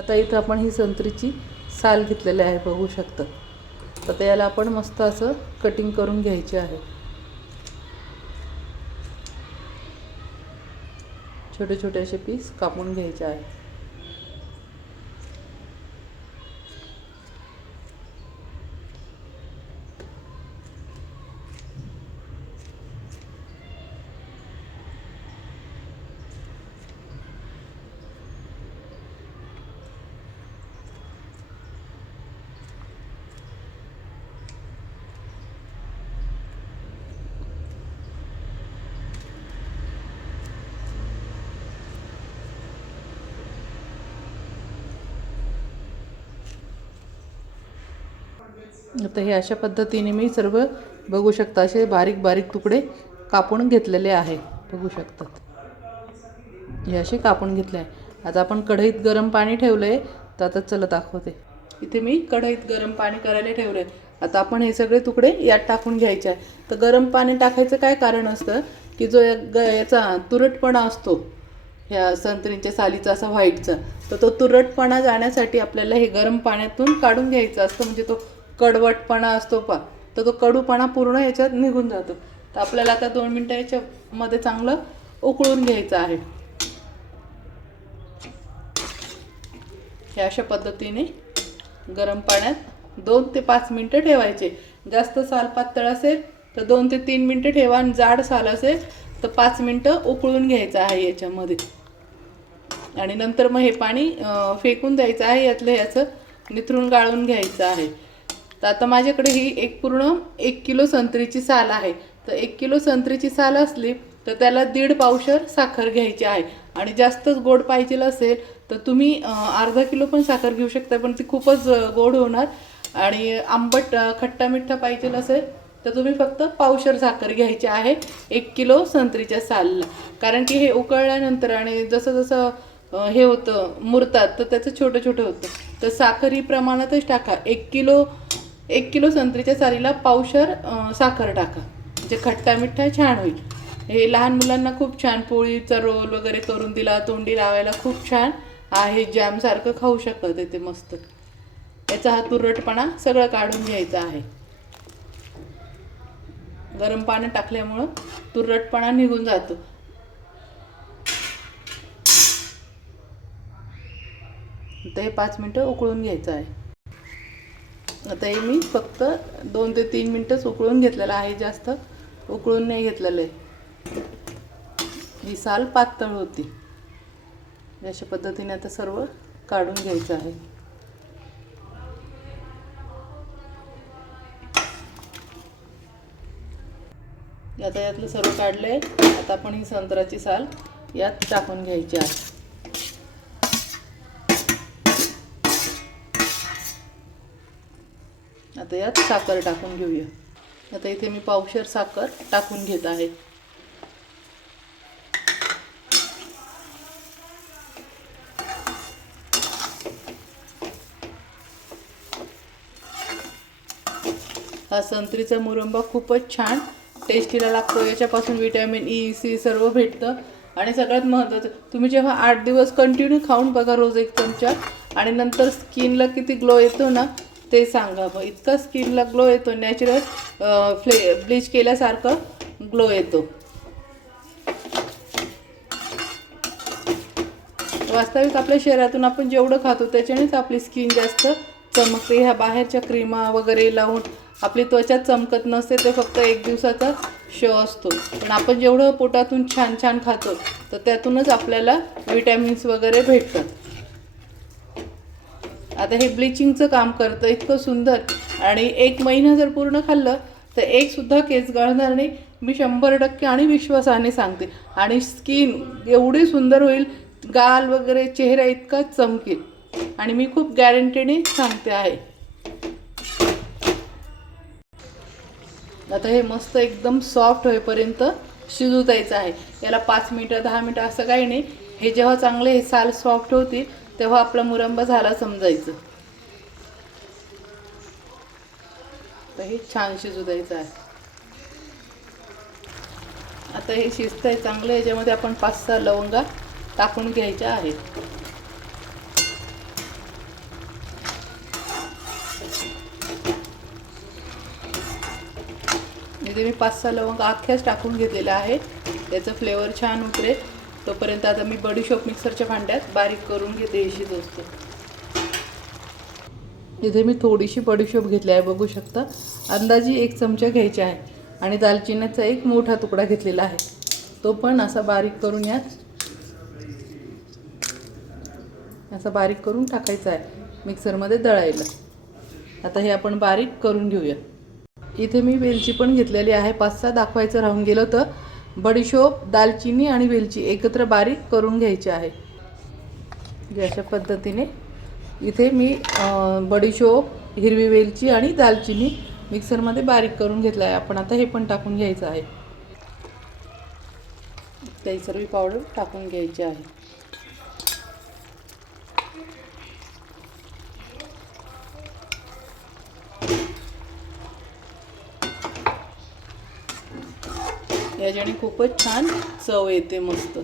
आता इथं आपण ही संत्रीची साल घेतलेली आहे, बघू शकता. आता याला आपण मस्त असं कटिंग करून घ्यायचे आहे. छोटे छोटे असे पीस कापून घ्यायचे आहे. आता हे अशा पद्धतीने मी सर्व बघू शकता असे बारीक बारीक तुकडे कापून घेतलेले आहे, बघू शकतात. हे असे कापून घेतले आहे. आता आपण कढईत गरम पाणी ठेवलं आहे, तर आता चला दाखवते. इथे मी कढईत गरम पाणी करायला ठेवलं आहे. आता आपण हे सगळे तुकडे यात टाकून घ्यायचे आहे. तर गरम पाणी टाकायचं काय कारण असतं की जो याचा तुरटपणा असतो ह्या संत्रीच्या सालीचा असा व्हाईटचा, तर तो तुरटपणा जाण्यासाठी आपल्याला हे गरम पाण्यातून काढून घ्यायचं असतं. म्हणजे तो कडवटपणा असतो तर तो कडूपणा पूर्ण याच्यात निघून जातो. तर आपल्याला आता 2 मिनटं याच्यामध्ये चांगलं उकळून घ्यायचं आहे. हे अशा पद्धतीने गरम पाण्यात 2 ते 5 मिनटं ठेवायचे. जास्त साल पातळ असेल तर 2 ते 3 मिनटं ठेवा, आणि जाड साल असेल तर 5 मिनटं उकळून घ्यायचं आहे याच्यामध्ये. आणि नंतर मग हे पाणी फेकून द्यायचं आहे, यातलं याचं निथरून गाळून घ्यायचं आहे. तर आता माझ्याकडे ही पूर्ण 1 किलो संत्रीची साल आहे. तर 1 किलो संत्रीची साल असली तर त्याला 1.5 पावशर साखर घ्यायची आहे. आणि जास्तच गोड पाहिजे असेल तर तुम्ही अर्धा किलो पण साखर घेऊ शकता, पण ती खूपच गोड होणार. आणि आंबट खट्टा मिठ्ठा पाहिजे असेल तर तुम्ही फक्त पावशर साखर घ्यायची आहे 1 किलो संत्रीच्या सालला. कारण की हे उकळल्यानंतर आणि जसं जसं हे होतं मुरतात तर त्याचं छोटं छोटं होतं. तर साखर ही प्रमाणातच टाका. 1 किलो संत्रीच्या सालीला पावशर साखर टाका, म्हणजे खट्टा मिठ्ठा छान होईल. हे लहान मुलांना खूप छान, पोळीचा रोल वगैरे करून दिला, तोंडी लावायला खूप छान आहे. जॅमसारखं खाऊ शकतात ते मस्त. याचा हा तुरटपणा सगळं काढून घ्यायचा आहे. गरम पाणी टाकल्यामुळं तुरटपणा निघून जातो. आता हे 5 मिनटं उकळून घ्यायचं आहे. आता हे मी फक्त 2 ते 3 मिनटंच उकळून घेतलेलं आहे, जास्त उकळून नाही घेतलेलं आहे. ही साल पातळ होती. अशा पद्धतीने आता सर्व काढून घ्यायचं आहे. आता यातलं सर्व काढलंय. आता आपण ही संत्र्याची साल यात टाकून घ्यायची आहे. आता यात साखर टाकून घेऊया. आता इथे मी पावशर साखर टाकून घेत आहे. हा संत्रीचा मुरंबा खूपच छान टेस्टीला लागतो. याच्यापासून विटॅमिन ई, सी सर्व भेटतं. आणि सगळ्यात महत्त्वाचं, तुम्ही जेव्हा 8 दिवस कंटिन्यू खाऊन बघा रोज 1 चमचा, आणि नंतर स्किनला किती ग्लो येतो ना ते सांगा. मग इतका स्किनला ग्लो येतो, नॅचरल ब्लीच केल्यासारखं ग्लो येतो. वास्तविक आपल्या शरीरातून आपण जेवढं खातो त्याच्यानेच आपली स्किन जास्त चमकते. ह्या बाहेरच्या क्रीमा वगैरे लावून आपली त्वचा चमकत नसते, ते फक्त 1 दिवसाचा शो असतो. पण आपण जेवढं पोटातून छान छान खातो तर त्यातूनच आपल्याला विटॅमिन्स वगैरे भेटतात. आता हे ब्लिचिंगचं काम करतं इतकं सुंदर. आणि 1 महिना जर पूर्ण खाल्लं तर एकसुद्धा केस गळणार नाही, मी 100% आणि विश्वासाने सांगते. आणि स्किन एवढी सुंदर होईल, गाल वगैरे चेहरा इतका चमकेल, आणि मी खूप गॅरंटीने सांगते आहे. आता हे मस्त एकदम सॉफ्ट होईपर्यंत शिजू द्यायचं आहे. याला 5 मिनटं 10 मिनटं असं काही नाही. हे जेव्हा चांगले हे साल सॉफ्ट होतील तेव्हा आपला मुरंबा झाला समजायचं. तर हे छान शिजू द्यायचं आहे. आता हे शिजतंय चांगलं. याच्यामध्ये आपण 5-6 लवंगा टाकून घ्यायच्या आहेत. इथे मी 5-6 लवंग अख्ख्याच टाकून घेतलेल्या आहे, त्याचं फ्लेवर छान उतरेल. तोपर्यंत आता मी बडीशोप मिक्सरच्या भांड्यात बारीक करून घेते ही शिजवतो. इथे मी थोडीशी बडीशोप घेतली आहे, बघू शकता. अंदाजे 1 चमचा घ्यायची आहे आणि दालचिनीचा एक मोठा तुकडा घेतलेला आहे, तो पण असा बारीक करून असा बारीक करून टाकायचा आहे मिक्सरमध्ये दळायला. आता हे आपण बारीक करून घेऊया. इथे मी वेलची पण घेतलेली आहे, 5-6 दाखवायचं राहून गेलं तर. बडीशोप, दालचिनी आणि वेलची एकत्र बारीक करून घ्यायची आहे. अशा पद्धतीने इथे मी बडीशोप, हिरवी वेलची आणि दालचिनी मिक्सरमध्ये बारीक करून घेतला आहे. आपण आता हे पण टाकून घ्यायचं आहे. त्याची सर्व पावडर टाकून घ्यायची आहे. याच्याने खूपच छान चव येते, मस्त.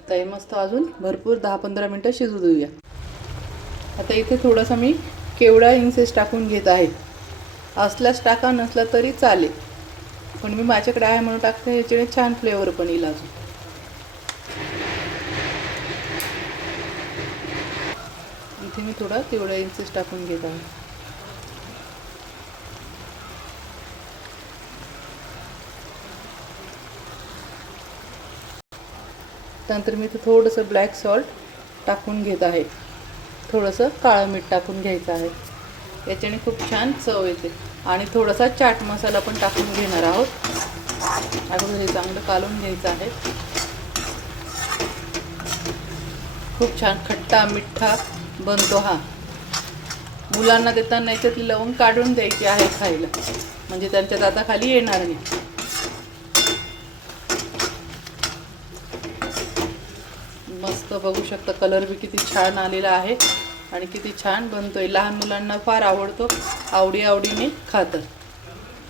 आता हे मस्त अजून भरपूर 10-15 मिनटं शिजू देऊया. आता इथे थोडासा मी केवडा इन्सेस टाकून घेत आहे. असल्यास टाका, नसला तरी चालेल, पण मी माझ्याकडे आहे म्हणून टाकते. याच्याने छान फ्लेवर पण येईल अजून. इथे मी थोडा केवडा इन्सेस टाकून घेत आहे. त्यानंतर मी इथे थोडंसं ब्लॅक सॉल्ट टाकून घेत आहे. थोडंसं काळं मीठ टाकून घ्यायचं आहे, याच्याने खूप छान चव येते. आणि थोडासा चाट मसाला पण टाकून घेणार आहोत. अगोदर हे चांगलं कालवून घ्यायचं आहे. खूप छान खट्टा मिठ्ठा बनतो हा. मुलांना देताना याच्यातली लवंग काढून द्यायची आहे खायला, म्हणजे त्यांच्या दाताखाली येणार नाही. मस्त बघू शकता, कलर बी किती छान आलेला आहे आणि किती छान बनतोय. लहान मुलांना फार आवडतो, आवडीने खातात.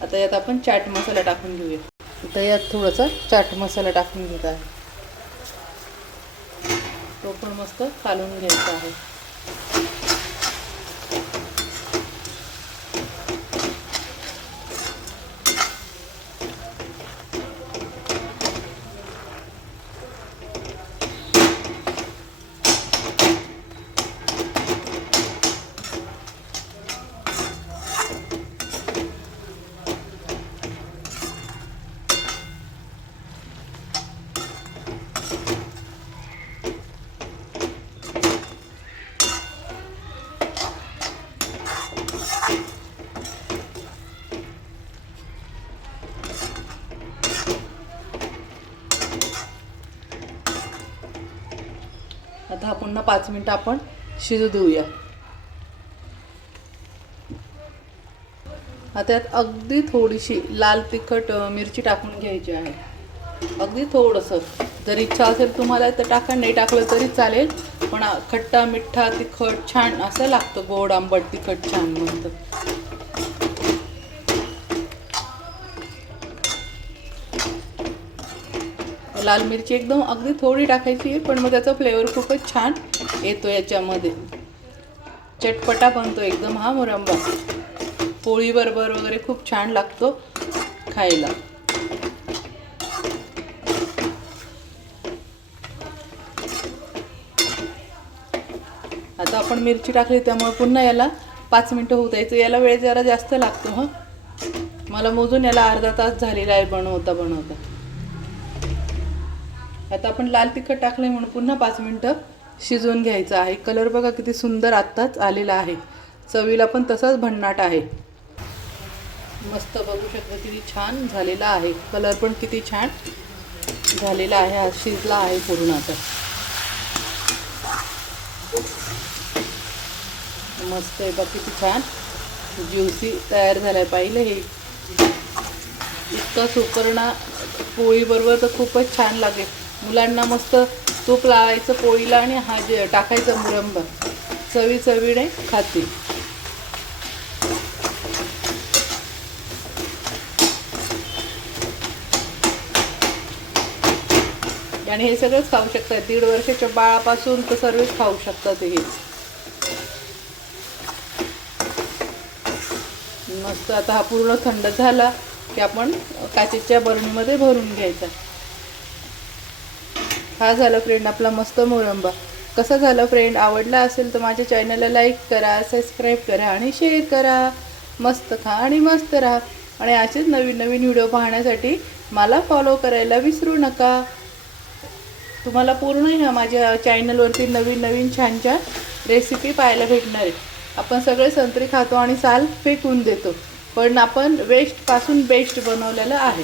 आता यात आपण चाट मसाला टाकून घेऊया. आता यात थोडासा चाट मसाला टाकून घेत आहे, तो पण मस्त कालवून घ्यायचा आहे. आता पुन्हा 5 मिनिटं आपण शिजू देऊया. आता यात अगदी थोडीशी लाल तिखट मिरची टाकून घ्यायची आहे, अगदी थोडंसं. जर इच्छा असेल तुम्हाला तर टाका, नाही टाकलं तरी चालेल. पण खट्टा मिठ्ठा तिखट छान असं लागतं, गोड आंबट तिखट छान बनतं. लाल मिरची एकदम अगदी थोडी टाकायची, पण मग त्याचा फ्लेवर खूपच छान येतो. याच्यामध्ये चटपटा बनतो एकदम हा मुरंबा. पोळी बरोबर वगैरे खूप छान लागतो खायला. आता आपण मिरची टाकली त्यामुळे पुन्हा याला 5 मिनिटं होऊ द्यायचं. याला वेळ जरा जास्त लागतो. हं, मला मोजून याला अर्धा तास झालेला आहे बनवता. आता आपण लाल तिखट टाकले म्हणून पुन्हा 5 मिनिटं शिजवून घ्यायचं आहे. कलर बघा किती सुंदर आत्ताच आलेला आहे, चवीला पण तसाच भन्नाट आहे. मस्त बघू शकता किती छान झालेला आहे, कलर पण किती छान झालेला आहे. हा शिजला आहे पूर्ण. आता मस्त आहे बघ, किती छान ज्युसी तयार झालाय. पाहिलं हे इतका सुपर्णा पोळी बरोबर तर खूपच छान लागेल. मुलांना मस्त तूप लावायचं पोळीला आणि हा जे टाकायचा मुरंबा, चवीने खातील. आणि हे सगळंच खाऊ शकतात, 1.5 वर्षाच्या बाळापासून तर सर्वच खाऊ शकतात हे. मस्त. आता हा पूर्ण थंड झाला की आपण काचेच्या बरणीमध्ये भरून घ्यायचा. हा झाला फ्रेंड आपला मस्त मुरंबा. कसा झाला फ्रेंड? आवडला असेल तर माझ्या चॅनलला लाईक करा, सबस्क्राईब करा आणि शेअर करा. मस्त खा आणि मस्त राहा. आणि असेच नवीन नवीन व्हिडिओ पाहण्यासाठी मला फॉलो करायला विसरू नका. तुम्हाला पूर्ण ह्या माझ्या चॅनलवरती नवीन नवीन छान छान रेसिपी पाहायला भेटणार आहे. आपण सगळे संत्री खातो आणि साल फेकून देतो, पण आपण वेस्टपासून बेस्ट बनवलेलं आहे.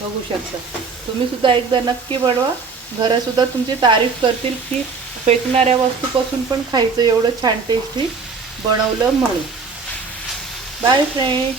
बघू शकता. तुम्ही सुद्धा एकदा नक्की बनवा. घरासुद्धा तुमची तारीफ करतील की फेकणाऱ्या वस्तूपासून पण खायचं, एवढं छान टेस्टी बनवलं म्हणून. Bye friend.